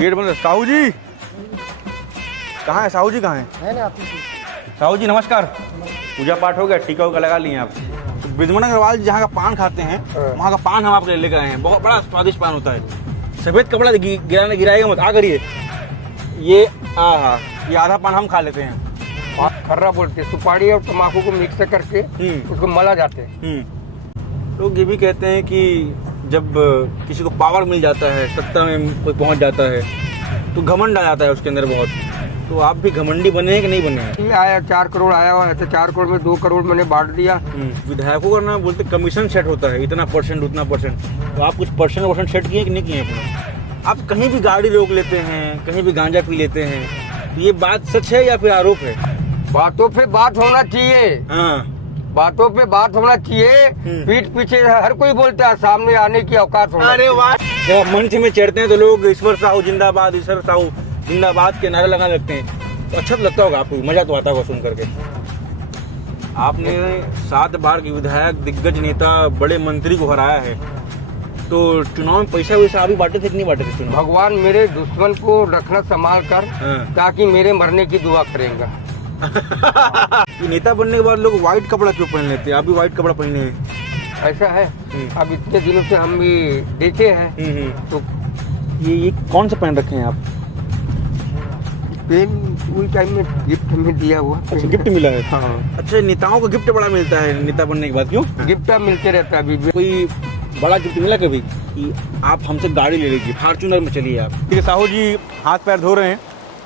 Gate बंद। साहू जी कहाँ है? साहू जी कहाँ है ना ऑफिस। साहू जी नमस्कार। पूजा पाठ हो गया, टीका उका लगा लिए आप? तो बिजमन अग्रवाल जहाँ का पान खाते हैं वहाँ का पान हम आपके लिए लेकर आए हैं। बहुत बड़ा स्वादिष्ट पान होता है। सफेद कपड़ा गिराएगा मत। आ करिए ये। ये आधा पान हम खा लेते हैं। खर्रा बोलते हैं, सुपारी और तम्बाकू को मिक्स करके उसको मला जाते हैं। लोग ये भी कहते हैं कि जब किसी को पावर मिल जाता है, सत्ता में कोई पहुंच जाता है तो घमंड आ जाता है उसके अंदर बहुत। तो आप भी घमंडी बने हैं कि नहीं बने हैं? आया 4 करोड़ आया हुआ है, तो 4 करोड़ में 2 करोड़ मैंने बांट दिया। विधायकों का ना बोलते कमीशन सेट होता है, इतना परसेंट उतना परसेंट। तो आप कुछ परसेंट सेट किए कि नहीं किए अपना? आप कहीं भी गाड़ी रोक लेते हैं, कहीं भी गांजा पी लेते हैं, तो ये बात सच है या फिर आरोप है? बातों पे बात होना चाहिए। हाँ, बातों पे बात होना चाहिए। पीठ पीछे हर कोई बोलता है, सामने आने की औकात होना। अरे वाह। जब आप मंच में चढ़ते हैं तो लोग ईश्वर साहू जिंदाबाद, ईश्वर साहू जिंदाबाद के नारे लगा लगते हैं, तो अच्छा तो लगता होगा आपको, मजा तो आता होगा सुन करके। आपने 7 बार के विधायक, दिग्गज नेता, बड़े मंत्री को हराया है, तो चुनाव में पैसा वैसा अभी बांटे थे कि नहीं बांटे थे चुनाव? भगवान मेरे दुश्मन को रखना संभाल कर, ताकि मेरे मरने की दुआ करेंगे। ये नेता बनने के बाद लोग व्हाइट कपड़ा क्यों पहन लेते हैं? आप भी व्हाइट कपड़ा पहने हैं। ऐसा है, अब इतने दिनों से हम भी देखे हैं। तो ये कौन सा पहन रखे हैं आप? पेन स्कूल टाइम में गिफ्ट में दिया हुआ। अच्छा, गिफ्ट मिला है। हाँ। अच्छा, नेताओं को गिफ्ट बड़ा मिलता है नेता बनने के बाद, क्यों? गिफ्ट मिलते रहता है। अभी कोई बड़ा गिफ्ट मिला कभी कि आप हमसे गाड़ी ले लीजिए, फॉर्च्यूनर में चलिए आप? ठीक है, साहू जी हाथ पैर धो रहे हैं,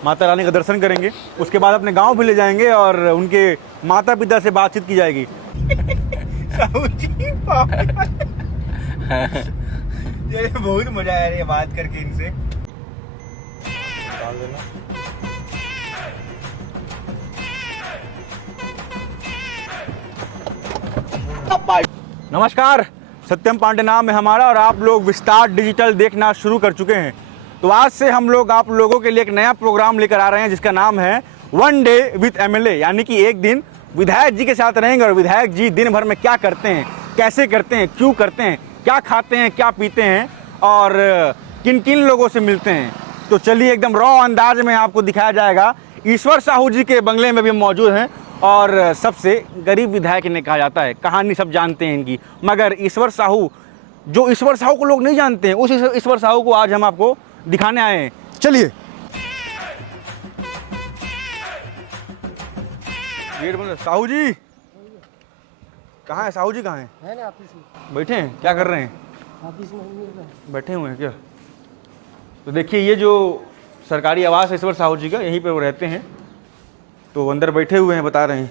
माता रानी का दर्शन करेंगे, उसके बाद अपने गांव भी ले जाएंगे और उनके माता पिता से बातचीत की जाएगी। साहू जी बहुत मजा आया रे बात करके इनसे। डाल देना। नमस्कार, सत्यम पांडे नाम है हमारा और आप लोग विस्तार डिजिटल देखना शुरू कर चुके हैं। तो आज से हम लोग आप लोगों के लिए एक नया प्रोग्राम लेकर आ रहे हैं जिसका नाम है वन डे विथ एमएलए, यानी कि एक दिन विधायक जी के साथ रहेंगे और विधायक जी दिन भर में क्या करते हैं, कैसे करते हैं, क्यों करते हैं, क्या खाते हैं, क्या पीते हैं और किन किन लोगों से मिलते हैं। तो चलिए एकदम रॉ अंदाज में आपको दिखाया जाएगा। ईश्वर साहू जी के बंगले में भी मौजूद हैं और सबसे गरीब विधायक इन्हें कहा जाता है। कहानी सब जानते हैं इनकी, मगर ईश्वर साहू, जो ईश्वर साहू को लोग नहीं जानते हैं, उस ईश्वर साहू को आज हम आपको दिखाने आए हैं। चलिए। गेट बंद। साहू जी कहाँ है? साहू जी कहाँ है ना ऑफिस में। बैठे हैं? क्या कर रहे हैं? ऑफिस में बैठे हुए हैं क्या? तो देखिए, ये जो सरकारी आवास है ईश्वर साहू जी का, यहीं पे वो रहते हैं, तो अंदर बैठे हुए हैं, बता रहे हैं।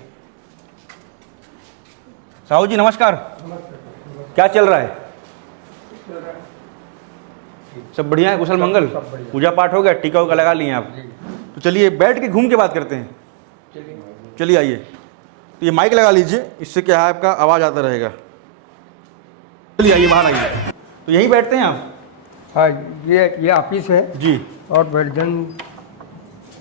साहू जी नमस्कार। क्या चल रहा है? सब बढ़िया है, कुशल मंगल? पूजा पाठ हो गया, टीका उका लगा लिए आप? तो चलिए बैठ के घूम के बात करते हैं। चलिए आइए। तो ये माइक लगा लीजिए, इससे क्या है आपका आवाज़ आता रहेगा। चलिए आइए, बाहर आइए। तो यहीं बैठते हैं आप? हाँ, ये ऑफिस है जी। और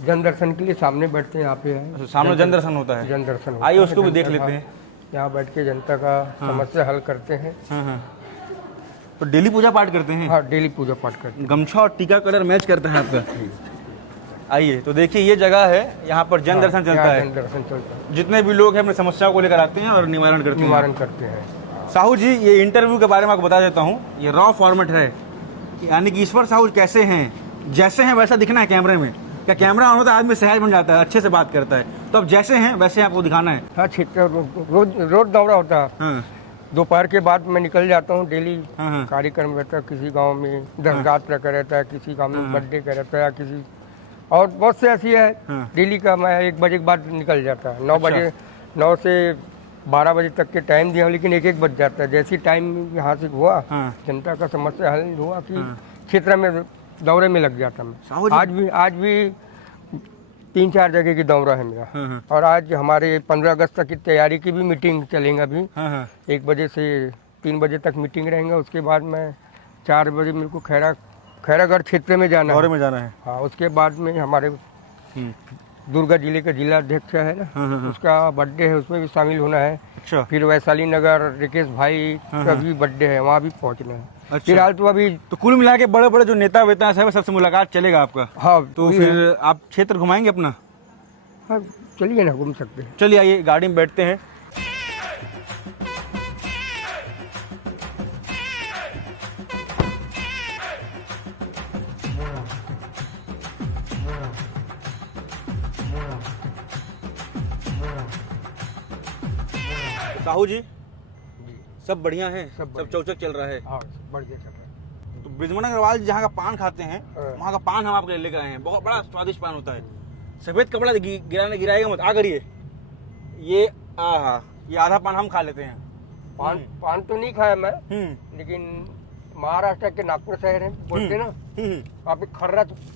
जन दर्शन के लिए सामने बैठते हैं यहाँ पे है। सामने जन दर्शन होता है? जन दर्शन। आइए उसको भी देख लेते हैं। यहाँ बैठ के जनता का समस्या हल करते हैं। हाँ। तो डेली पूजा पाठ करते हैं? हाँ, डेली पूजा पाठ करते हैं। गमछा और टीका कलर मैच करता है आपका। आइए, तो देखिए ये जगह है, यहाँ पर जन दर्शन चलता है। जन दर्शन चलता है। जितने भी लोग हैं अपनी समस्याओं को लेकर आते हैं और निवारण करते हैं। साहू जी, ये इंटरव्यू के बारे में आपको बता देता हूँ, ये रॉ फॉर्मेट है, यानी कि ईश्वर साहू कैसे हैं, जैसे हैं वैसा दिखना है कैमरे में। क्या कैमरा ऑन होता है आदमी सहज बन जाता है, अच्छे से बात करता है, तो अब जैसे हैं वैसे आपको दिखाना है। हाँ, रोज दौरा होता है। हाँ। दोपहर के बाद मैं निकल जाता हूँ डेली। हाँ। कार्यक्रम रहता है, किसी गांव में दरगाह का रहता है, किसी गांव में बर्थडे का रहता है, किसी और बहुत से ऐसी है। डेली का मैं 1 बजे के बाद निकल जाता है। 9 बजे, 9 से 12 बजे तक के टाइम दिया, लेकिन 1 बज जाता है। जैसी टाइम यहाँ से हुआ, जनता का समस्या हल हुआ कि क्षेत्र में दौरे में लग जाता मैं। आज भी 3-4 जगह की दौरा है मेरा। और आज हमारे 15 अगस्त तक की तैयारी की भी मीटिंग चलेंगे अभी। 1 बजे से 3 बजे तक मीटिंग रहेंगे। उसके बाद मैं 4 बजे मेरे को खैरागढ़ क्षेत्र में जाना है। हाँ, उसके बाद में हमारे दुर्गा जिले का जिला अध्यक्ष है ना, उसका बर्थडे है, उसमें भी शामिल होना है। अच्छा। फिर वैशाली नगर रिकेश भाई का भी बर्थडे है, वहाँ भी पहुँचना है। फिलहाल तो अभी तो कुल मिला के बड़े बड़े जो नेता वेता हैं सबसे मुलाकात चलेगा आपका? हाँ तो फिर आप क्षेत्र घुमाएंगे अपना? हाँ चलिए ना, घूम सकते हैं। चलिए आइए गाड़ी में बैठते हैं। साहू जी सब बढ़िया है? सब चौचक चल रहा है? हाँ बढ़िया चल रहा है। तो बृजमोहन अग्रवाल जहाँ का पान खाते हैं हाँ। वहाँ का पान हम आपके लिए लेकर आए हैं। बहुत बड़ा स्वादिष्ट पान होता है। सफेद कपड़ा गिराएगा मत, आ करिए। ये ये आधा पान हम खा लेते हैं। पान तो नहीं खाया मैं, लेकिन महाराष्ट्र के नागपुर शहर है बोलते ना, वहाँ पे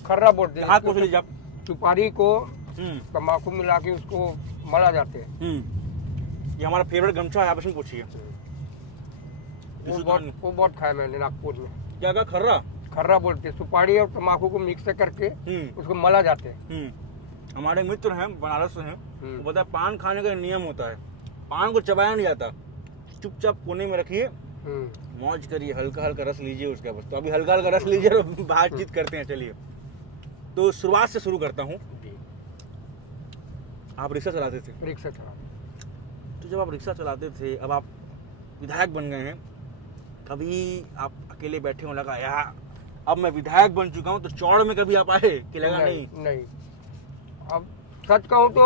खर्रा बोलते हैं। हाथ पोछ लीजिए आप। सुपारी को तम्बाकू मिला के उसको मला जाते हैं। ये हमारा फेवरेट गमछा है, आप इसमें पूछिए। वो बहुत खाया मैंने नागपुर में। क्या कहा? खर्रा बोलते हैं। सुपारी और तम्बाकू को मिक्स करके उसको मला जाते हैं। हमारे मित्र हैं बनारस से हैं, वो बताया पान खाने का नियम होता है, पान को चबाया नहीं जाता, चुपचाप कोने में रखिए, मौज करिए, हल्का हल्का रस लीजिए उसका बस। तो अभी हल्का हल्का रस लीजिए और बातचीत करते हैं। चलिए तो शुरुआत से शुरू करता हूँ। आप रिक्शा चलाते थे? रिक्शा चला। तो जब आप रिक्शा चलाते थे, अब आप विधायक बन गए हैं, कभी आप अकेले बैठे हो लगा यार अब मैं विधायक बन चुका हूँ तो चौड़ में कभी आप आए कि लगा नहीं? अब सच कहूँ तो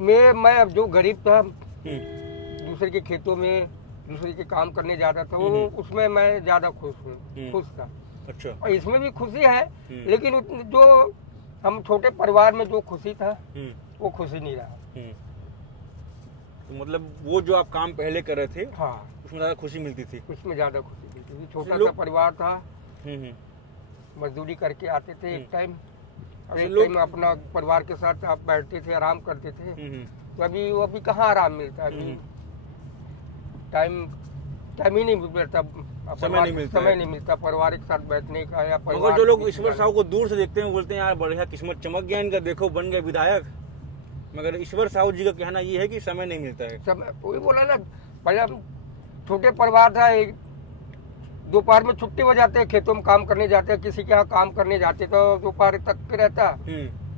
मैं अब जो गरीब था, दूसरे के खेतों में दूसरे के काम करने जाता था, वो उसमें मैं ज्यादा खुश था। अच्छा। और इसमें भी खुशी है, लेकिन जो हम छोटे परिवार में जो खुशी था वो खुशी नहीं रहा। तो मतलब वो जो आप काम पहले कर रहे थे, हाँ, उसमें ज्यादा खुशी मिलती थी? उसमें ज्यादा खुशी मिलती थी। छोटा सा परिवार था, मजदूरी करके आते थे एक टाइम, और एक टाइम अपना परिवार के साथ आप बैठते थे, आराम करते थे। तो अभी कहाँ आराम मिलता है? अभी टाइम ही नहीं मिलता, समय नहीं मिलता परिवार के साथ बैठने का। या परिवार जो लोग ईश्वर साहू को दूर से देखते हैं बोलते हैं यार बढ़िया किस्मत चमक गया इनका, देखो बन गए विधायक, मगर ईश्वर साहू जी का कहना ये है कि समय नहीं मिलता है। समय वही बोला ना, पहले छोटे परिवार था, दोपहर में छुट्टी हो जाते, खेतों में काम करने जाते, किसी के यहाँ काम करने जाते तो दोपहर तक के रहता,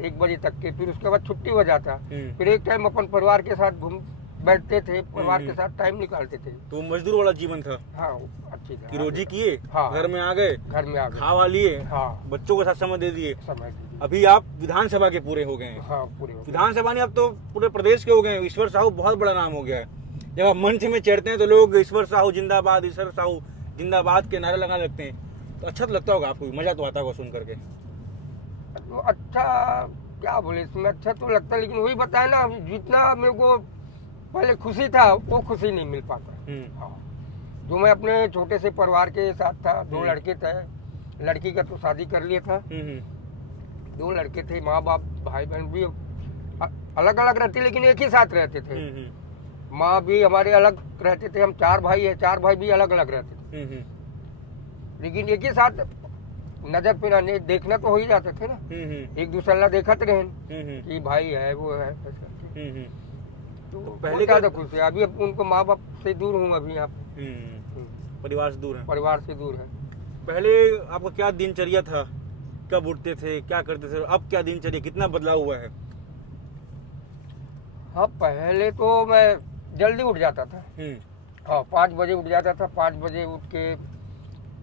1 बजे तक के, फिर उसके बाद छुट्टी हो जाता, फिर एक टाइम अपन परिवार के साथ बैठते थे, परिवार के साथ टाइम निकालते थे। तो मजदूर वाला जीवन था। हाँ अच्छी था। कि रोजी किए, हाँ, घर में आ गए, खावा लिए, हाँ, बच्चों के साथ समय दे दिए। अभी आप विधानसभा के पूरे हो गए हैं। हाँ, पूरे विधानसभा नहीं, अब तो पूरे प्रदेश के हो गए हैं। ईश्वर साहू बहुत बड़ा नाम हो गया है। जब आप मंच में चढ़ते हैं तो लोग ईश्वर साहू जिंदाबाद, ईश्वर साहू जिंदाबाद के नारे लगाने लगते हैं, तो अच्छा तो लगता होगा आपको, मजा तो आता होगा सुन करके? तो अच्छा क्या बोले, इसमें अच्छा तो लगता है, लेकिन वही बताया ना, जितना मेरे को पहले खुशी था वो खुशी नहीं मिल पाता। हाँ, जो मैं अपने छोटे से परिवार के साथ था, 2 लड़के थे, लड़की का तो शादी कर लिया था, 2 लड़के थे, माँ बाप भाई बहन भी अलग अलग रहते लेकिन एक ही साथ रहते थे। माँ भी हमारे अलग रहते थे, हम 4 भाई है, 4 भाई भी अलग अलग रहते थे, लेकिन एक ही साथ नजर पे ना देखना तो हो ही जाते थे ना, एक दूसरा देखते रहे कि भाई है वो है। तो पहले क्या खुश है, अभी उनको माँ बाप से दूर हूँ, अभी यहाँ परिवार से दूर है। परिवार से दूर है। पहले आपका क्या दिनचर्या था, कब उठते थे, क्या करते थे, अब क्या दिनचर्या, कितना बदलाव हुआ है? हाँ, पहले तो मैं जल्दी उठ जाता था। हाँ, 5 बजे उठ जाता था, 5 बजे उठ के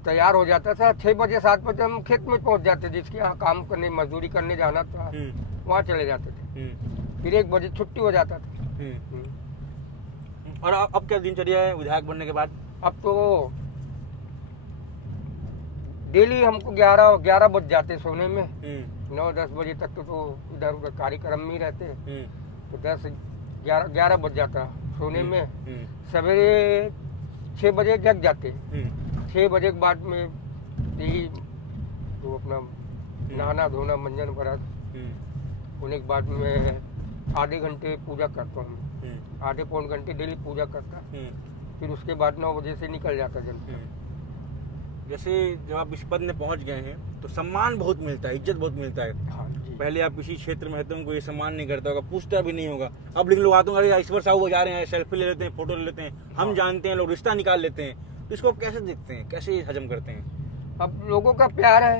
तैयार हो जाता था, 6 बजे 7 बजे हम खेत में पहुंच जाते, जिसके यहाँ काम करने मजदूरी करने जाना था वहाँ चले जाते थे, फिर 1 बजे छुट्टी हो जाता था। और अब क्या दिनचर्या है विधायक बनने के बाद? अब तो डेली हमको 11 बज जाते सोने में, 9-10 बजे तक तो इधर उधर कार्यक्रम में ही रहते, तो 10-11 बज जाता सोने में। सवेरे 6 बजे जग जाते, 6 बजे के बाद में यही तो अपना नहाना धोना मंजन बरस होने के बाद में आधे घंटे पूजा करता हूँ, आधे पौन घंटे डेली पूजा करता, फिर उसके बाद 9 बजे से निकल जाता जनता। जैसे जब आप इस पद में पहुंच गए हैं तो सम्मान बहुत मिलता है, इज्जत बहुत मिलता है। हाँ जी। पहले आप किसी क्षेत्र में रहते हो उनको ये सम्मान नहीं करता होगा, पूछता भी नहीं होगा। अब लेकिन लोग आते हैं, ईश्वर साहू जा रहे हैं, सेल्फी ले लेते हैं, फोटो ले लेते हैं, हम जानते हैं, लोग रिश्ता निकाल लेते हैं। तो इसको आप कैसे देखते हैं, कैसे हजम करते हैं? अब लोगों का प्यार है,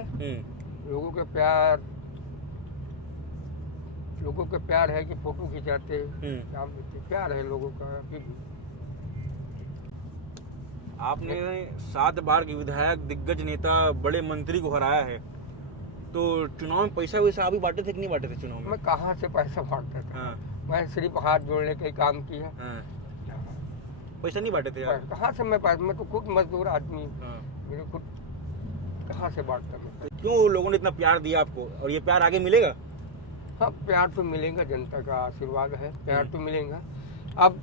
लोगों का प्यार है कि फोटो खिंचाते, नाम देते, प्यार है लोगों का। आपने 7 बार के विधायक, दिग्गज नेता, बड़े मंत्री को हराया है, तो चुनाव में पैसा वैसा आप ही बांटे थे कि नहीं बांटे थे चुनाव में? मैं कहाँ से पैसा बांटता था? हाँ। मैं सिर्फ हाथ जोड़ने का ही काम किया। हाँ। पैसा नहीं बांटे थे यार? कहाँ से मैं तो खुद मजदूर आदमी, हाँ। मेरे खुद कहाँ से बांटता मैं? क्यों लोगों ने इतना प्यार दिया आपको, और ये प्यार आगे मिलेगा? हाँ, प्यार तो मिलेगा, जनता का आशीर्वाद है, प्यार तो मिलेगा। अब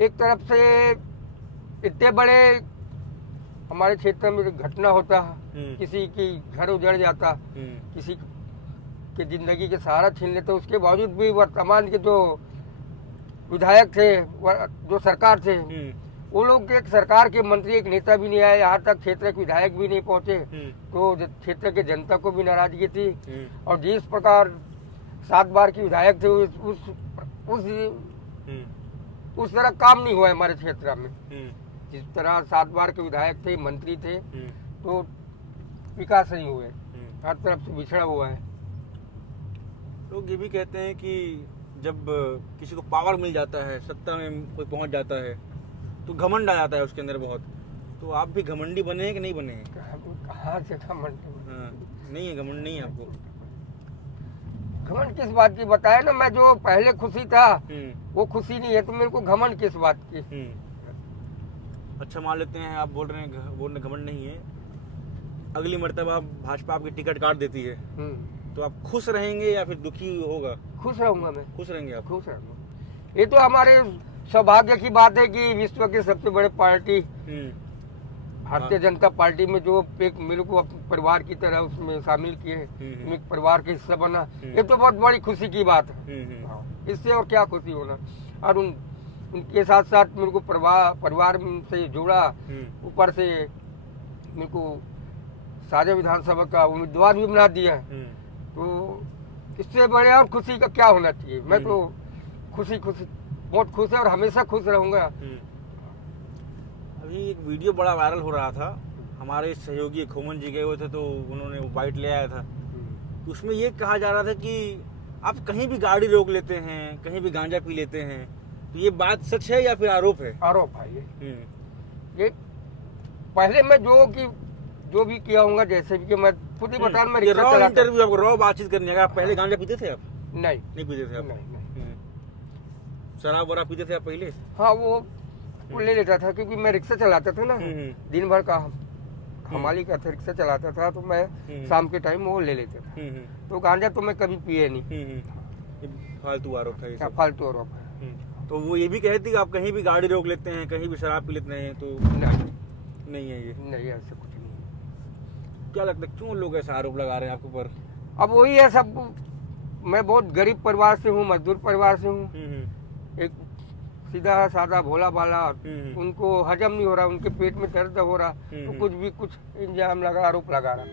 एक तरफ से इतने बड़े हमारे क्षेत्र में घटना होता है, किसी की घर उजड़ जाता, किसी के जिंदगी के सहारा छीन लेते, उसके बावजूद भी वर्तमान के जो विधायक थे, जो सरकार थे, वो लोग एक सरकार के मंत्री, एक नेता भी नहीं आए, यहाँ तक क्षेत्र के विधायक भी नहीं पहुंचे। तो क्षेत्र के जनता को भी नाराजगी थी। और जिस प्रकार 7 बार के विधायक थे, उस तरह काम नहीं हुआ है हमारे क्षेत्र में। जिस तरह 7 बार के विधायक थे, मंत्री थे, तो विकास नहीं हुए, हर तरफ से बिछड़ा हुआ है। लोग ये भी कहते हैं कि जब किसी को पावर मिल जाता है, सत्ता में कोई पहुंच जाता है, तो घमंड आ जाता है उसके अंदर बहुत। तो आप भी घमंडी बने हैं कि नहीं बने हैं? कहाँ से घमंड? हाँ, नहीं है, घमंड नहीं है आपको? घमंड किस बात की बताए ना, मैं जो पहले खुशी था वो खुशी नहीं है, तो मेरे को घमंड किस बात की? अच्छा, मान लेते हैं आप बोल रहे हैं घमंड नहीं है, अगली मर्तबा भाजपा आपकी टिकट काट देती है, तो आप खुश रहेंगे या फिर दुखी होगा? खुश रहूंगा मैं। खुश रहेंगे आप? खुश रहूंगा। ये तो हमारे सौभाग्य की बात है कि विश्व की सबसे बड़े पार्टी भारतीय जनता पार्टी में जो एक मेरे को अपने परिवार की तरह उसमें शामिल किए, एक परिवार का हिस्सा बना, ये तो बहुत बड़ी खुशी की बात है। इससे और क्या खुशी होना। और उनके साथ साथ मेरे को परिवार से जोड़ा, ऊपर से मेरे को साझा विधानसभा का उम्मीदवार भी बना दिया, तो इससे बड़े और खुशी का क्या होना चाहिए। मैं तो खुशी बहुत खुश है और हमेशा खुश रहूंगा। अभी एक वीडियो बड़ा वायरल हो रहा था, हमारे सहयोगी खोमन जी गए हुए थे, तो उन्होंने वो बाइट ले आया था, तो उसमें ये कहा जा रहा था कि आप कहीं भी गाड़ी रोक लेते हैं, कहीं भी गांजा पी लेते हैं, तो ये बात सच है या फिर आरोप है? आरोप है ये पहले मैं जो भी किया होगा, जैसे भी कि मैं खुद ही बता, मैं रिक्शा चलाता। इंटरव्यू आपको रॉ बातचीत करनी है। आप पहले गांजा पीते थे? आप नहीं पीते थे? आप नहीं। शराब वराब पीते थे आप पहले? हाँ, वो ले लेता था, क्योंकि मैं रिक्शा चलाता था ना, दिन भर का हमारी का था, रिक्शा चलाता था, तो मैं शाम के टाइम वो ले लेता था। तो गांजा तो मैं कभी पिए नहीं। फालतू आरोप है? फालतू आरोप है। तो वो ये भी कहती कि आप कहीं भी गाड़ी रोक लेते हैं, कहीं भी शराब पी लेते हैं, तो नहीं है ये? नहीं, ऐसा कुछ नहीं। क्या लगता है क्यों लोग ऐसा आरोप लगा रहे हैं आपके ऊपर? अब वही है सब। मैं बहुत गरीब परिवार से हूँ, मजदूर परिवार से हूँ, एक सीधा साधा भोला भाला, उनको हजम नहीं हो रहा, उनके पेट में दर्द हो रहा, तो कुछ इंजाम लगा, आरोप लगा रहा।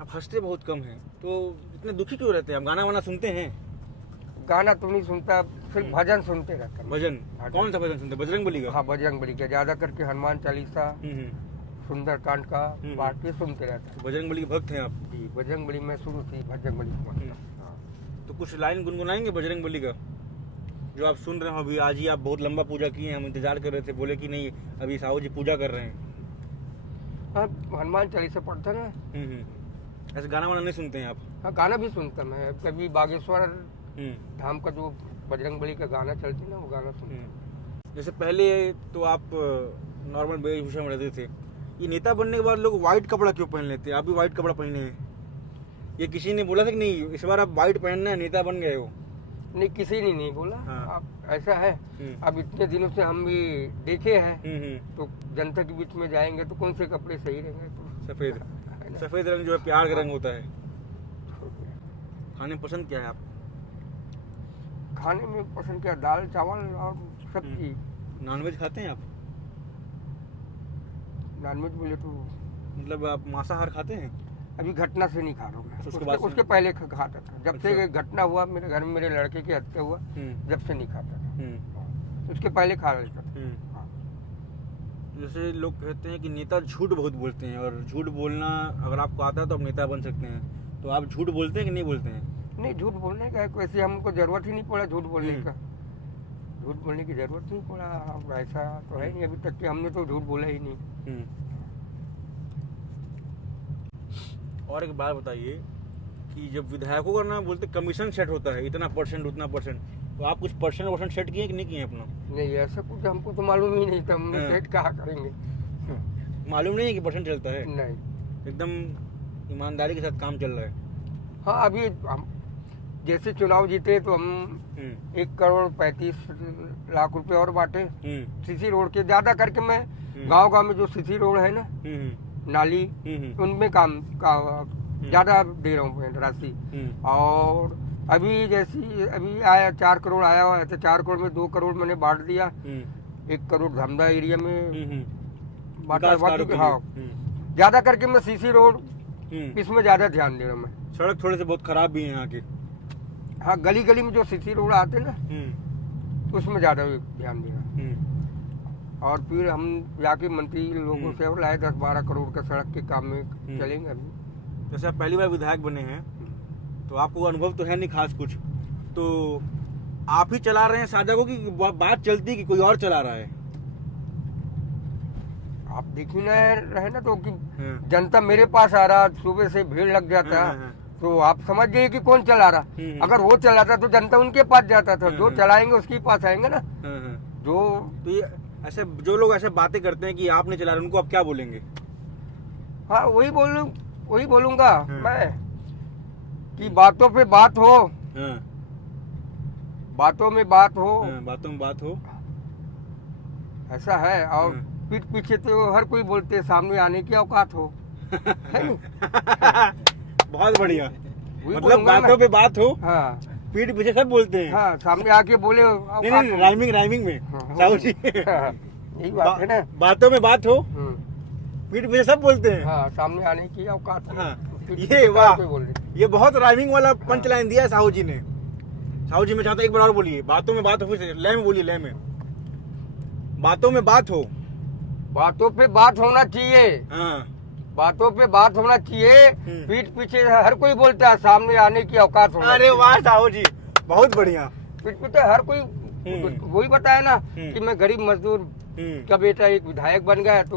आप हंसते बहुत कम हैं, तो इतने दुखी क्यों रहते हैं? आप गाना वाना सुनते हैं? गाना तो नहीं सुनता, सिर्फ भजन सुनते रहता हूं। भजन? कौन सा भजन सुनते? बजरंग बली का? हाँ, बजरंग बली का, ज्यादा करके हनुमान चालीसा, सुंदरकांड का पाठ ये सुनते रहता हूं। बजरंग बली के भक्त हैं आप? जी, बजरंग बली में शुरू से बजरंग बली। तो कुछ लाइन गुनगुनाएंगे बजरंग बली का, जो आप सुन रहे हो अभी? आज ही आप बहुत लंबा पूजा किए हैं, हम इंतजार कर रहे थे, बोले कि नहीं अभी साहू जी पूजा कर रहे हैं। हाँ, हनुमान चालीसा पढ़ता ना। ऐसे गाना वाना नहीं सुनते हैं आप? हाँ, गाना भी सुनता मैं। कभी बागेश्वर धाम का जो बजरंग बली का गाना चलती ना, वो गाना सुनता। जैसे पहले तो आप नॉर्मल वेशभूषा में रहते थे, ये नेता बनने के बाद लोग व्हाइट कपड़ा क्यों पहन लेते हैं? आप भी व्हाइट कपड़ा पहने हैं, ये किसी ने बोला था कि नहीं इस बार आप व्हाइट पहनना है, नेता बन गए हो? नहीं, किसी ने नहीं बोला। हाँ। अब ऐसा है, अब इतने दिनों से हम भी देखे हैं, तो जनता के बीच में जाएंगे तो कौन से कपड़े सही रहेंगे? तो सफेद रंग जो है प्यार का रंग होता है। खाने में पसंद क्या है आप? खाने में पसंद क्या, दाल चावल और सब्जी। नॉनवेज खाते हैं आप? नॉनवेज बोले तो मतलब आप मांसाहार खाते हैं? अभी घटना से नहीं खा रहा हूँ मैं। उसके बाद से? उसके पहले खाता था, जब से अच्छा। ये घटना हुआ मेरे घर में, मेरे लड़के की हत्या हुआ, जब से नहीं खाता था। हम्म। उसके पहले खा लेता था। हाँ। जैसे लोग कहते हैं कि नेता झूठ बहुत बोलते हैं, और झूठ बोलना अगर आपको आता है तो आप नेता बन सकते हैं, तो आप झूठ बोलते हैं कि नहीं बोलते हैं? नहीं, झूठ बोलने का है, वैसे हमको जरूरत ही नहीं पड़ा झूठ बोलने का। झूठ बोलने की जरूरत नहीं पड़ा, अब ऐसा तो है नहीं अभी तक कि हमने तो झूठ बोला ही नहीं। और एक बात बताइए कि जब विधायकों का नाम बोलते कमीशन सेट होता है, इतना परसेंट उतना परसेंट, तो आप कुछ परसेंट सेट किए कि नहीं किए अपना? नहीं, ऐसा कुछ हमको तो मालूम ही नहीं था, हमने हाँ। सेट कहाँ करेंगे। मालूम नहीं है कि परसेंट चलता है? नहीं। एकदम ईमानदारी के साथ काम चल रहा है। हाँ, अभी हम जैसे चुनाव जीते तो हम 1,35,00,000 रुपए और बांटे सीसी रोड के, ज्यादा करके मैं गांव में जो सीसी रोड है ना, नाली, उनमें काम का ज्यादा दे रहा हूँ राशि। और अभी जैसी अभी आया 4 करोड़ आया हुआ है, तो 4 करोड़ में 2 करोड़ मैंने बांट दिया। 1 करोड़ धमदा एरिया में बांटा। हाँ, ज्यादा करके मैं सीसी रोड इसमें ज्यादा ध्यान दे रहा हूँ मैं। सड़क थोड़े से बहुत खराब भी है यहाँ की। हाँ, गली गली में जो सीसी रोड आते ना, तो उसमें ज्यादा ध्यान दे रहा। और फिर हम जाके मंत्री लोगों से और लाए 10-12 करोड़ का सड़क के काम में चलेंगे अभी। जैसे आप पहली बार विधायक बने हैं तो आपको अनुभव तो है नहीं खास कुछ, तो आप ही चला रहे हैं साझा को कि बात चलती है कि कोई और चला रहा है? आप देख ही ना रहे ना, तो कि जनता मेरे पास आ रहा, सुबह से भीड़ लग जाता, तो आप समझ गए कि कौन चला रहा। अगर वो चलाता तो जनता उनके पास जाता था, जो चलाएंगे उसके पास आएंगे ना। जो तो ये ऐसे जो लोग ऐसे बातें करते हैं कि आप नहीं चला रहे, उनको आप क्या बोलेंगे? हाँ, वही बोलूंगा मैं कि बातों पे बात हो, बातों में बात हो, बातों में बात हो, ऐसा है। और पीठ पीछे तो हर कोई बोलते, सामने आने की औकात हो। है नहीं? बहुत बढ़िया। मतलब बातों पे बात हो, हाँ, पीठ पीछे सब बोलते हैं। हाँ, सामने आके बोले नहीं, राइमिंग में साहू जी। यही बात है ना, बातों में बात हो, पीठ पीछे सब बोलते हैं। हाँ, सामने आने की औकात हो। ये वाह, ये बहुत राइमिंग वाला पंच लाइन दिया है साहू जी ने। साहू जी, मैं चाहता हूँ एक बार और बोलिए, बातों में बात हो, फिर लय में बोलिए, लय में। बातों में बात हो, बातों पे बात होना चाहिए। बातों पे बात होना चाहिए, पीठ पीछे हर कोई बोलता है, सामने आने की औकात होना। अरे वाह साहू जी, बहुत बढ़िया। पीठ पीछे हर कोई वही बताया ना कि मैं गरीब मजदूर का बेटा एक विधायक बन गया, तो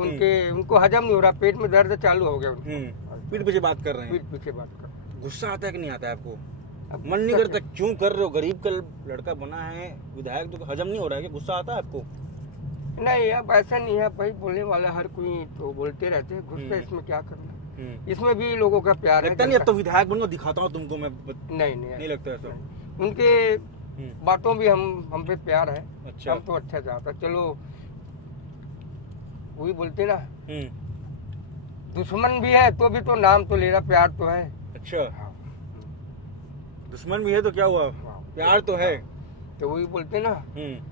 उनको हजम नहीं हो रहा, पेट में दर्द चालू हो गया। पीठ पीछे बात कर रहे हैं। पीठ पीछे बात कर। गुस्सा आता है कि नहीं आता है आपको? मन नहीं करता क्यों कर रहे हो? गरीब का लड़का बना है विधायक, तो हजम नहीं हो रहा है? गुस्सा आता है आपको? नहीं, अब ऐसा नहीं है भाई, बोलने वाला हर कोई तो बोलते रहते हैं, गुस्सा इसमें क्या करना। इसमें भी लोगों का प्यार है। लगता नहीं अब तो विधायक बनूंगा, दिखाता हूँ तुमको मैं? नहीं लगता ऐसा? उनके बातों भी हम पे प्यार है। अच्छा। हम तो अच्छा चाहता, चलो वही बोलते ना, दुश्मन भी है तो भी तो नाम तो ले रहा, प्यार तो है। अच्छा, दुश्मन भी है तो क्या हुआ, प्यार तो है। तो वही बोलते ना,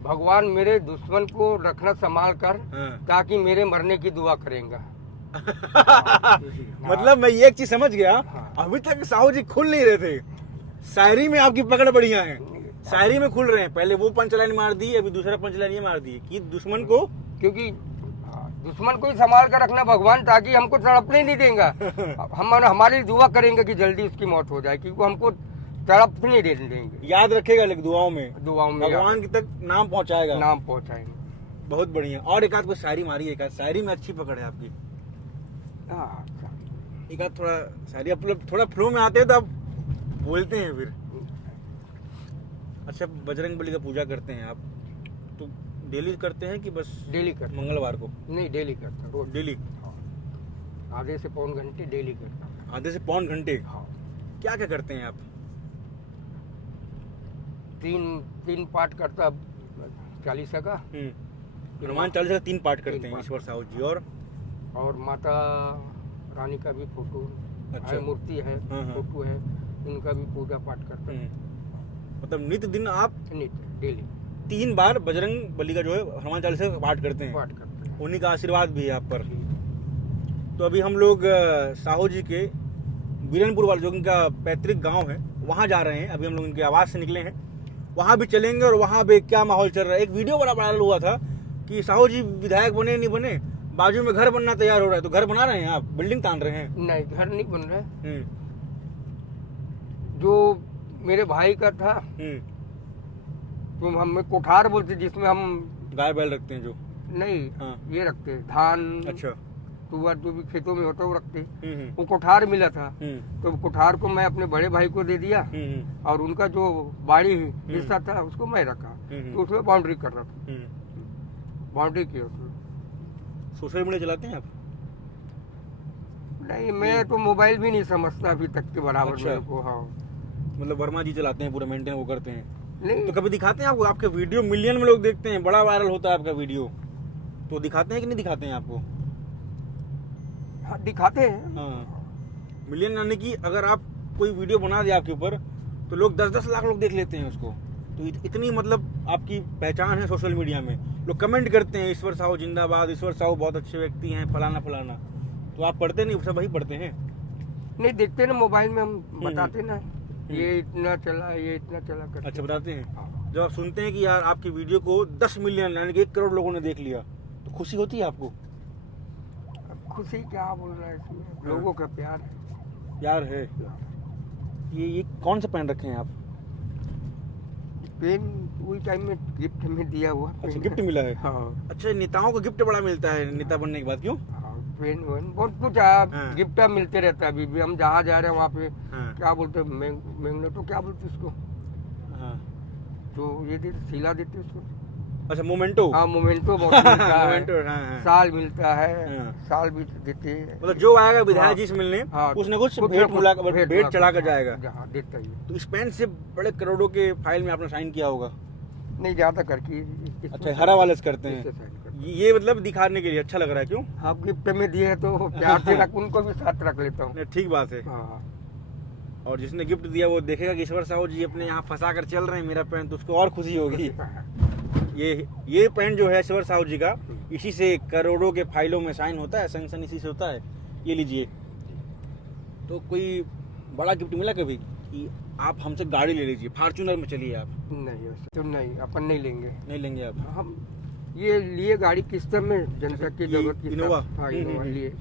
भगवान मेरे दुश्मन को रखना संभाल कर, ताकि मेरे मरने की दुआ करेंगे। मतलब मैं ये एक चीज समझ गया, अभी तक साहू जी खुल नहीं रहे थे, शायरी में आपकी पकड़ बढ़िया है, शायरी में खुल रहे हैं। पहले वो पंचलाइन मार दी, अभी दूसरा पंचलाइन ये मार दी कि दुश्मन को, क्योंकि दुश्मन को ही संभाल कर रखना भगवान, ताकि हमको तड़पने नहीं देंगे। हम हमारी दुआ करेंगे कि जल्दी उसकी मौत हो जाए, क्योंकि हमको तड़प नहीं देंगे। याद रखेगा लेकिन दुआओं में भगवान की तक नाम पहुंचाएगा, नाम पहुंचाएंगे। बहुत बढ़िया। और एक आध कोई शायरी मारी, एक आध शायरी में अच्छी पकड़ है आपकी। एक आध थोड़ा शायरी, आप थोड़ा फ्लो में आते हैं तो आप बोलते हैं फिर। अच्छा, बजरंग बली का पूजा करते हैं आप, तो डेली करते हैं कि बस डेली करते? मंगलवार को? नहीं, डेली करता, रोज डेली। आधे से पौन घंटे डेली करता। आधे से पौन घंटे? हाँ। क्या क्या करते हैं आप? 3 पाठ करता चालीसा का। हनुमान चालीसा का 3 पाठ करते हैं ईश्वर साहू जी। और माता रानी का भी फोटो, अच्छा, मूर्ति है, फोटो है, उनका भी पूजा पाठ करते हैं। मतलब नित्य दिन आप डेली 3 बार बजरंग बली का जो है हनुमान चालीसा का पाठ करते हैं। उन्हीं का आशीर्वाद भी है आप पर। तो अभी हम लोग साहू जी के बीरनपुर वाले जो उनका पैतृक गांव है वहां जा रहे हैं। अभी हम लोग उनके आवास से निकले हैं, वहां भी चलेंगे और वहां पे क्या माहौल चल रहा है। एक वीडियो बड़ा वायरल हुआ था कि साहू जी विधायक बने नहीं बने, बाजू में घर बनना तैयार हो रहा है, तो घर बना रहे हैं आप, बिल्डिंग तान रहे हैं? नहीं, घर नहीं बन रहा है। जो मेरे भाई का था, तो हम कोठार बोलते जिसमें हम गाय बैल रखते हैं जो। नहीं, हाँ। ये रखते धान, अच्छा। तुअर जो भी खेतों में होता है वो रखते। वो कोठार मिला था, तो कोठार को मैं अपने बड़े भाई को दे दिया और उनका जो बाड़ी हिस्सा था उसको मैं रखा, तो उसमें बाउंड्री कर रहा था, बाउंड्री की उसमें। सोशल मीडिया चलाते हैं आप? नहीं, मैं तो मोबाइल भी नहीं समझता अभी तक के बराबर। अच्छा। मेरे को हाँ, मतलब वर्मा जी चलाते हैं, पूरा मेंटेन वो करते हैं। नहीं तो कभी दिखाते हैं आपको? आपके वीडियो मिलियन में लोग देखते हैं, बड़ा वायरल होता है आपका वीडियो, तो दिखाते हैं कि नहीं दिखाते हैं आपको? हाँ, दिखाते हैं। हाँ, मिलियन यानी कि अगर आप कोई वीडियो बना दे आपके ऊपर तो लोग 10-10 लाख लोग देख लेते हैं उसको। तो इतनी मतलब आपकी पहचान है सोशल मीडिया में। लोग कमेंट करते हैं ईश्वर साहू जिंदाबाद, ईश्वर साहू बहुत अच्छे व्यक्ति हैं, फलाना फलाना। तो आप पढ़ते नहीं, सब वही पढ़ते हैं? नहीं, देखते ना मोबाइल में, हम बताते ना ये इतना चला, ये इतना चला करते। अच्छा, बताते हैं। हाँ। जब आप सुनते हैं कि यार आपकी वीडियो को 10 मिलियन यानी कि 1 करोड़ लोगों ने देख लिया, तो खुशी होती है आपको? अब खुशी क्या बोलना है इसमें, लोगों का प्यार है। प्यार है। ये कौन सा पेन रखे हैं आप? पेन वही टाइम में गिफ्ट में दिया हुआ। अच्छा, गिफ्ट मिला है। हाँ। अच्छा, नेताओं को गिफ्ट बड़ा मिलता है नेता बनने के बाद, क्यों? हाँ, पेन वेन बहुत कुछ हाँ। गिफ्ट मिलते रहता है। अभी भी हम जहाँ जा रहे हैं वहाँ पे हाँ। क्या बोलते हैं, मैग्नेटो क्या बोलते हैं उसको, हाँ। तो ये सिला देते उसको। अच्छा, मोमेंटो। हाँ, मोमेंटो बहुत मिलता है। मोमेंटो, हाँ, हाँ। साल मिलता है, हाँ। साल भी देते हैं। मतलब जो आएगा विधायक हाँ। जी से मिलने, हाँ, कुछ ना कुछ भेंट चढ़ा कर जाएगा। हाँ, देता ही है। तो इस पेन से बड़े करोड़ों के फाइल में आपने साइन किया होगा? नहीं, ज्यादा करके अच्छा, हरा वाले से करते हैं। इससे sign करते हैं। ये मतलब दिखाने के लिए अच्छा लग रहा है, क्यों? आप गिफ्ट में दिए तो प्यार से रख, उनको भी साथ रख लेता हूँ। नहीं, ठीक बात है। हाँ। और जिसने गिफ्ट दिया वो देखेगा कि ईश्वर साहू जी अपने यहाँ फंसा कर चल रहे हैं मेरा पेन, तो उसको और खुशी होगी। ये पेन जो है ईश्वर साहू जी का, इसी से करोड़ों के फाइलों में साइन होता है, सैंक्शन इसी से होता है। ये लीजिए। तो कोई बड़ा गिफ्ट मिला कभी कि आप हमसे गाड़ी ले लीजिए, फॉर्च्यूनर में चलिए आप? नहीं, वैसे तो नहीं, अपन नहीं लेंगे। नहीं लेंगे आप? हम ये लिए गाड़ी किस्त में, जनता की जरूरत की। इनोवा? हाँ, इनोवा लिए।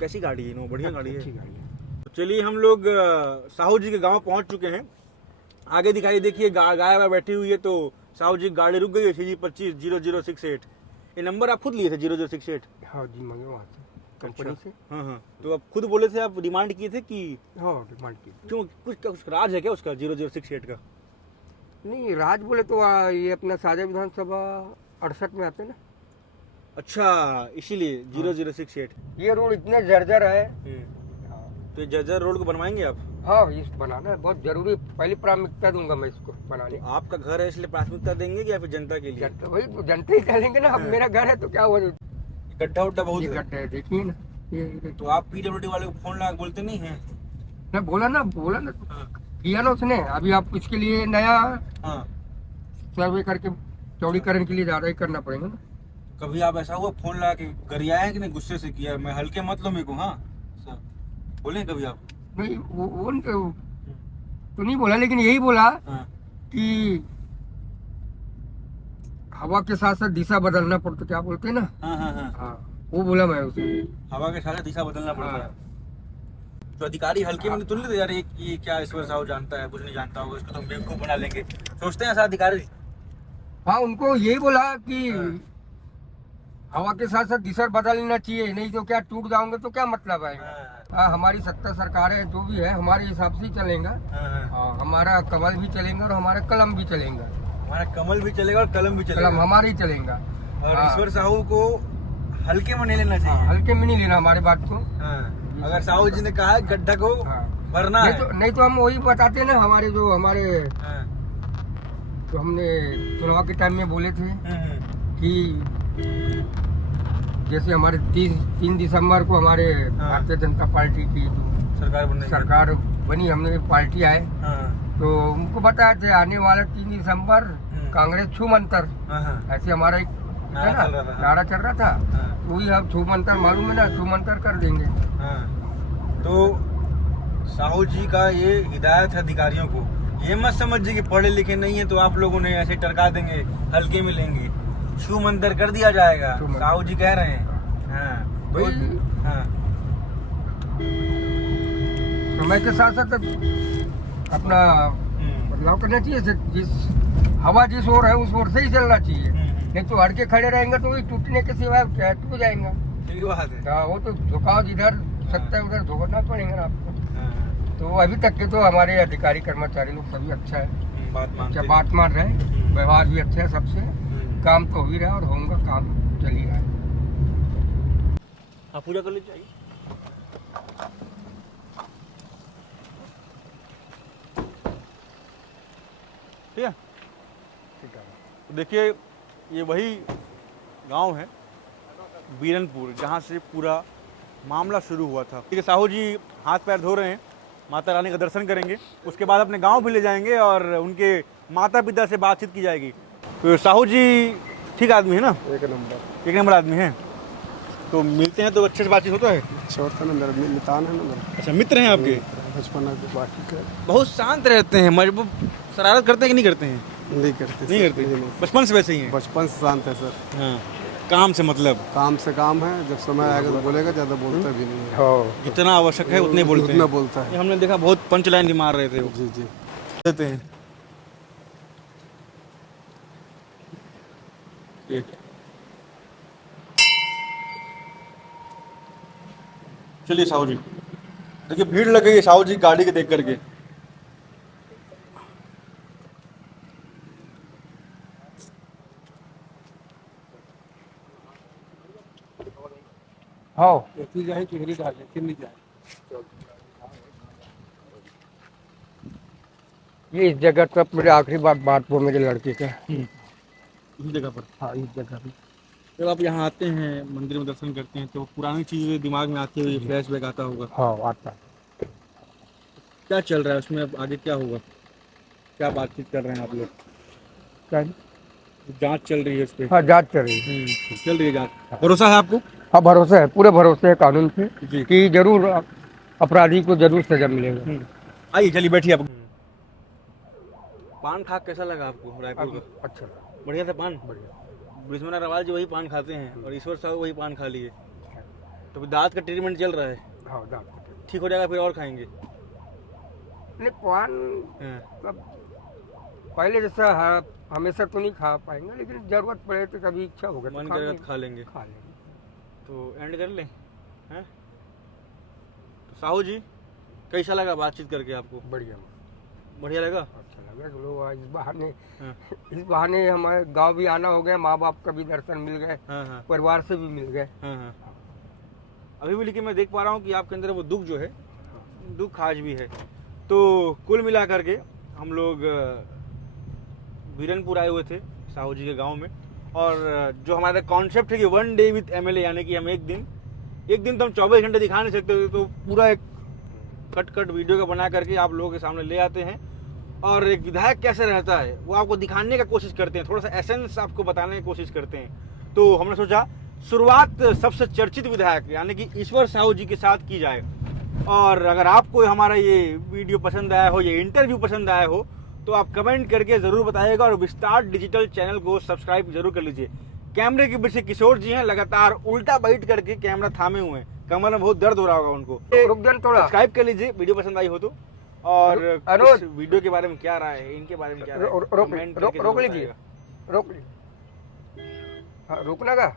कैसी गाड़ी है? इनोवा बढ़िया गाड़ी है। अच्छी गाड़ी है। तो चलिए, हम लोग साहू जी के गांव पहुंच चुके हैं। आगे दिखाई देखिए गाय बैठी हुई है, तो साहू जी गाड़ी रुक गई है। CG 250068। ये नंबर आप खुद लिए थे 0068? हाँ जी, मंगे वहाँ से, कंपनी से। हाँ हाँ। तो आप खुद बोले थे, आप डिमांड किए थे कि? हाँ, डिमांड की। क्यों, कुछ राज है क्या उसका 0068 का? नहीं, राज बोले तो ये अपना साझा विधानसभा 68 में आते ना। अच्छा, इसीलिए 0068। ये रोड इतना जर्जर है। तो ये जर्जर रोड को बनवाएंगे आप? हाँ, इस बनाना है बहुत जरूरी, पहली प्राथमिकता दूंगा मैं इसको बनाने। तो आपका घर है इसलिए प्राथमिकता देंगे या फिर जनता के लिए? जनता, वही तो जनता ही कहेंगे ना। अब मेरा घर है तो क्या हुआ, गड्ढा उड्ढा बहुत है। गड्ढा है, देखिए ना ये। तो आप PWD वाले को फोन लगा के बोलते नहीं हैं? मैं बोला ना किया ना उसने। अभी आप इसके लिए नया हाँ। सर्वे करके चौड़ीकरण के लिए ज्यादा ही करना पड़ेगा ना। कभी आप ऐसा हुआ फोन लगा के गरियाए हैं कि नहीं, गुस्से से किया मैं हल्के मत लो मेरे को? हाँ सर, बोले कभी आप? नहीं, वो तो नहीं बोला, लेकिन यही बोला हाँ। कि हवा के साथ साथ दिशा बदलना पड़ता, क्या बोलते हैं ना। हाँ हाँ हाँ। हाँ, वो बोला मैं उसे। हवा के साथ दिशा बदलना पड़ता है। हाँ। तो अधिकारी हल्के में तो नहीं लेते यार, ये क्या ईश्वर साहू जानता है, कुछ नहीं जानता होगा, इसको तो हम बेवकूफ बना लेंगे, सोचते हैं ऐसा अधिकारी? हाँ, उनको यही बोला कि हवा के साथ साथ दिशा बदलना चाहिए, नहीं तो क्या टूट जाओगे तो क्या मतलब है। हाँ, हमारी सत्ता सरकार है, जो भी है हमारे हिसाब से ही चलेगा। हाँ, हमारा कमल भी चलेगा और हमारा कलम भी चलेगा। हमारा कमल भी चलेगा और कलम भी चलेगा। कलम हमारा ही चलेगा। और हाँ। ईश्वर साहू को हल्के में नहीं लेना चाहिए। हाँ, हल्के में नहीं लेना हमारी बात को। हाँ। अगर साहू जी ने कहा है गड्ढा को भरना है, नहीं तो हम वही बताते ना, हमारे हाँ। तो हमने चुनाव के टाइम में बोले थे कि जैसे हमारे 3 दिसंबर को हमारे भारतीय जनता पार्टी की जो सरकार बनी, हमने पार्टी आए, तो उनको बताया थे आने वाला 3 दिसंबर कांग्रेस छू मंतर, ऐसे हमारा एक है ना नारा चल रहा था। वही हम छू मंतर, मालूम है ना, छू मंतर कर देंगे। तो साहू जी का ये हिदायत है अधिकारियों को, ये मत समझिए कि पढ़े लिखे नहीं है तो आप लोगों ने ऐसे टरका देंगे, हल्के में लेंगे, छू मंतर कर दिया जाएगा, साहू जी कह रहे हैं। हाँ भाई हाँ समय के साथ साथ अपना बदलाव करना चाहिए। जिस हवा जिस ओर है उस ओर से ही चलना चाहिए, नहीं तो हड़के खड़े रहेंगे तो वही टूटने के सिवा क्या टूट जाएगा। ठीक बात है। हाँ, वो तो झुकाव जिधर सकता है उधर झुकना पड़ेगा ना आपको। तो अभी तक के तो हमारे अधिकारी कर्मचारी लोग सभी अच्छा है, बात मान रहे हैं, व्यवहार भी अच्छा है सबसे, काम तो हो ही रहा है और होगा, काम चल ही रहा है। हाँ पूजा कर लीजिए। ठीक है, तो देखिए ये वही गांव है बीरनपुर जहां से पूरा मामला शुरू हुआ था। ठीक है, साहू जी हाथ पैर धो रहे हैं, माता रानी का दर्शन करेंगे, उसके बाद अपने गांव भी ले जाएंगे और उनके माता पिता से बातचीत की जाएगी। तो साहू जी ठीक आदमी है ना? एक नंबर आदमी है। तो मिलते हैं तो अच्छे से बातचीत होता है? अच्छा, मित्र हैं आपके? बचपन बहुत शांत रहते हैं, मजबूत शरारत करते हैं कि नहीं करते हैं? नहीं करते नहीं करते, बचपन से वैसे ही हैं? बचपन से शांत है सर। हाँ, काम से मतलब? काम से काम है, जब समय आएगा तो बोलेगा, ज़्यादा बोलता भी नहीं है। हाँ, जितना आवश्यक है उतने बोलते हैं। उतना बोलता है। ये हमने देखा, बहुत पंच लाइन भी मार रहे थे वो। जी जी। देते हैं। ये। चलिए साहू जी, देखिए भीड़ लग गई है साहू जी गाड़ी के देख करके। हाँ, जाए चुहरी डाल लेकिन नहीं जाए। ये इस जगह तक मेरी आखिरी बात वो मेरे लड़के का। इस जगह पर? हाँ, इस जगह पे। जब आप यहाँ आते हैं मंदिर में दर्शन करते हैं तो पुरानी चीजें दिमाग में आती हुई फ्लैशबैक आता होगा। हाँ, आता है। क्या चल रहा है उसमें, अब आगे क्या होगा, क्या बातचीत कर रहे हैं आप लोग? क्या? जांच चल रही है उस पर? हाँ, जांच चल रही है। चल रही है जांच। भरोसा है आपको? हाँ, भरोसा है, पूरे भरोसे है कानून पे जी। कि जरूर अपराधी को जरूर सजा मिलेगा। आइए चलिए बैठिए आप। पान खा कैसा लगा आपको रायपुर का? अच्छा, बढ़िया था पान? बढ़िया। ब्रिजमन अग्रवाल जी वही पान खाते हैं और ईश्वर साहू वही पान खा लिए, तो दांत का ट्रीटमेंट चल रहा है। हाँ, दांत ठीक हो जाएगा फिर और खाएंगे? नहीं, पान अब पहले जैसा हमेशा तो नहीं खा पाएंगे, लेकिन जरूरत पड़े तो कभी इच्छा होगा मन तो करेगा तो खा लेंगे। खा लेंगे। तो एंड कर लें हैं? तो साहू जी कैसा लगा बातचीत करके आपको? बढ़िया, बढ़िया लगा? अच्छा लगा। लोग हाँ। इस बहाने हमारे गांव भी आना हो गया, माँ बाप का भी दर्शन मिल गए, हाँ। परिवार से भी मिल गए। हाँ। अभी भी लेकिन मैं देख पा रहा हूँ कि आपके अंदर वो दुख जो है, दुख आज भी है। तो कुल मिला करके हम लोग बीरनपुर आए हुए थे साहू जी के गांव में, और जो हमारा कॉन्सेप्ट है कि 1 डे विद एमएलए, यानी कि हम एक दिन तो हम 24 घंटे दिखा नहीं सकते, तो पूरा एक कट वीडियो का बना करके आप लोगों के सामने ले आते हैं, और एक विधायक कैसे रहता है वो आपको दिखाने का कोशिश करते हैं, थोड़ा सा एसेंस आपको बताने की कोशिश करते हैं। तो हमने सोचा शुरुआत सबसे चर्चित विधायक यानी कि ईश्वर साहू जी के साथ की जाए। और अगर आपको हमारा ये वीडियो पसंद आया हो, ये इंटरव्यू पसंद आया हो, तो आप कमेंट करके ज़रूर बताइएगा, और विस्तार डिजिटल चैनल को सब्सक्राइब जरूर कर लीजिए। कैमरे के पीछे किशोर जी हैं, लगातार उल्टा बैठ करके कैमरा थामे हुए हैं, कमर में बहुत दर्द हो रहा होगा उनको। रुक जान थोड़ा, सब्सक्राइब कर लीजिए वीडियो पसंद आई हो तो, और इस वीडियो के बारे में क्या राय है, इनके बारे में क्या राय है, कमेंट करके रोक जरूर लीजिए, बताइएगा। रोक लीजिए। हाँ, रोकना का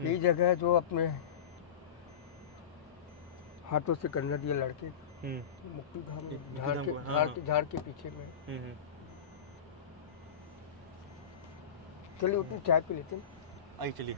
यही जगह है जो अपने हाथों से करना दिया लड़के मुक्ति धाम झाड़ के पीछे में। चलिए उतनी चाय पी लेते हैं। आइए चलिए।